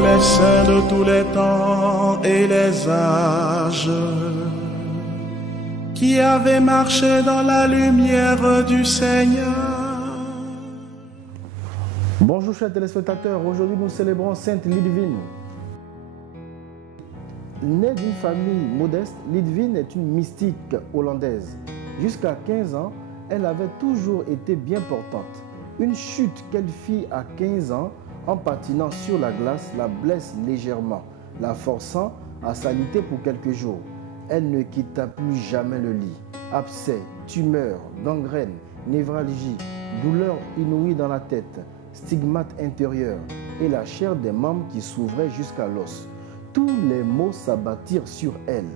les saints de tous les temps et les âges, qui avaient marché dans la lumière du Seigneur. Bonjour chers téléspectateurs, aujourd'hui nous célébrons Sainte Lidwine. Née d'une famille modeste, Lidwine est une mystique hollandaise. Jusqu'à 15 ans, elle avait toujours été bien portante. Une chute qu'elle fit à 15 ans en patinant sur la glace la blesse légèrement, la forçant à s'aliter pour quelques jours. Elle ne quitta plus jamais le lit. Abcès, tumeurs, gangrène, névralgie, douleurs inouïes dans la tête, stigmates intérieurs et la chair des membres qui s'ouvrait jusqu'à l'os. Tous les maux s'abattirent sur elle.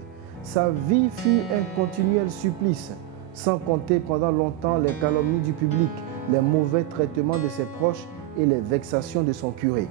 Sa vie fut un continuel supplice, sans compter pendant longtemps les calomnies du public, les mauvais traitements de ses proches et les vexations de son curé.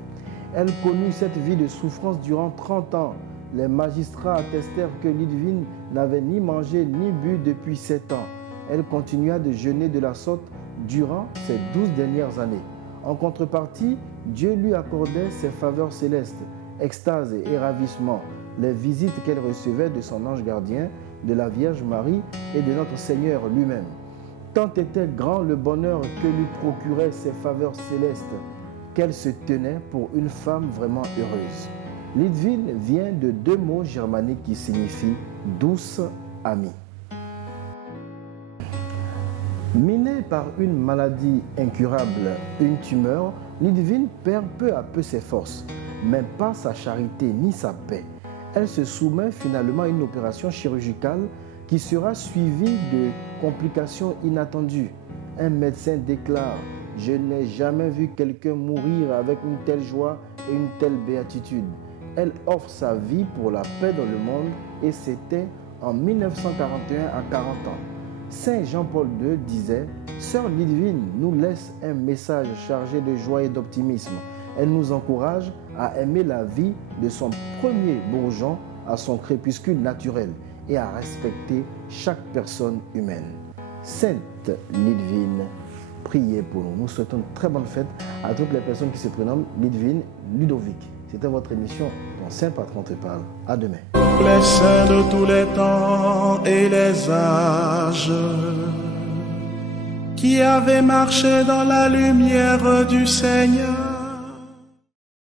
Elle connut cette vie de souffrance durant 30 ans. Les magistrats attestèrent que Lidwine n'avait ni mangé ni bu depuis 7 ans. Elle continua de jeûner de la sorte durant ces 12 dernières années. En contrepartie, Dieu lui accordait ses faveurs célestes, extase et ravissement, les visites qu'elle recevait de son ange gardien, de la Vierge Marie et de notre Seigneur lui-même. Tant était grand le bonheur que lui procuraient ces faveurs célestes qu'elle se tenait pour une femme vraiment heureuse. Lidwine vient de 2 mots germaniques qui signifient « douce amie ». Minée par une maladie incurable, une tumeur, Lidwine perd peu à peu ses forces, mais pas sa charité ni sa paix. Elle se soumet finalement à une opération chirurgicale qui sera suivie de complications inattendues. Un médecin déclare « Je n'ai jamais vu quelqu'un mourir avec une telle joie et une telle béatitude ». Elle offre sa vie pour la paix dans le monde et c'était en 1941 à 40 ans. Saint Jean-Paul II disait « Sœur Lidwine nous laisse un message chargé de joie et d'optimisme. Elle nous encourage à aimer la vie de son premier bourgeon à son crépuscule naturel et à respecter chaque personne humaine. » Sainte Lidwine, priez pour nous. Nous souhaitons une très bonne fête à toutes les personnes qui se prénomment Lidwine, Ludovic. C'était votre émission dont Saint Patron te parle. À demain. Les saints de tous les temps et les âges, qui avaient marché dans la lumière du Seigneur.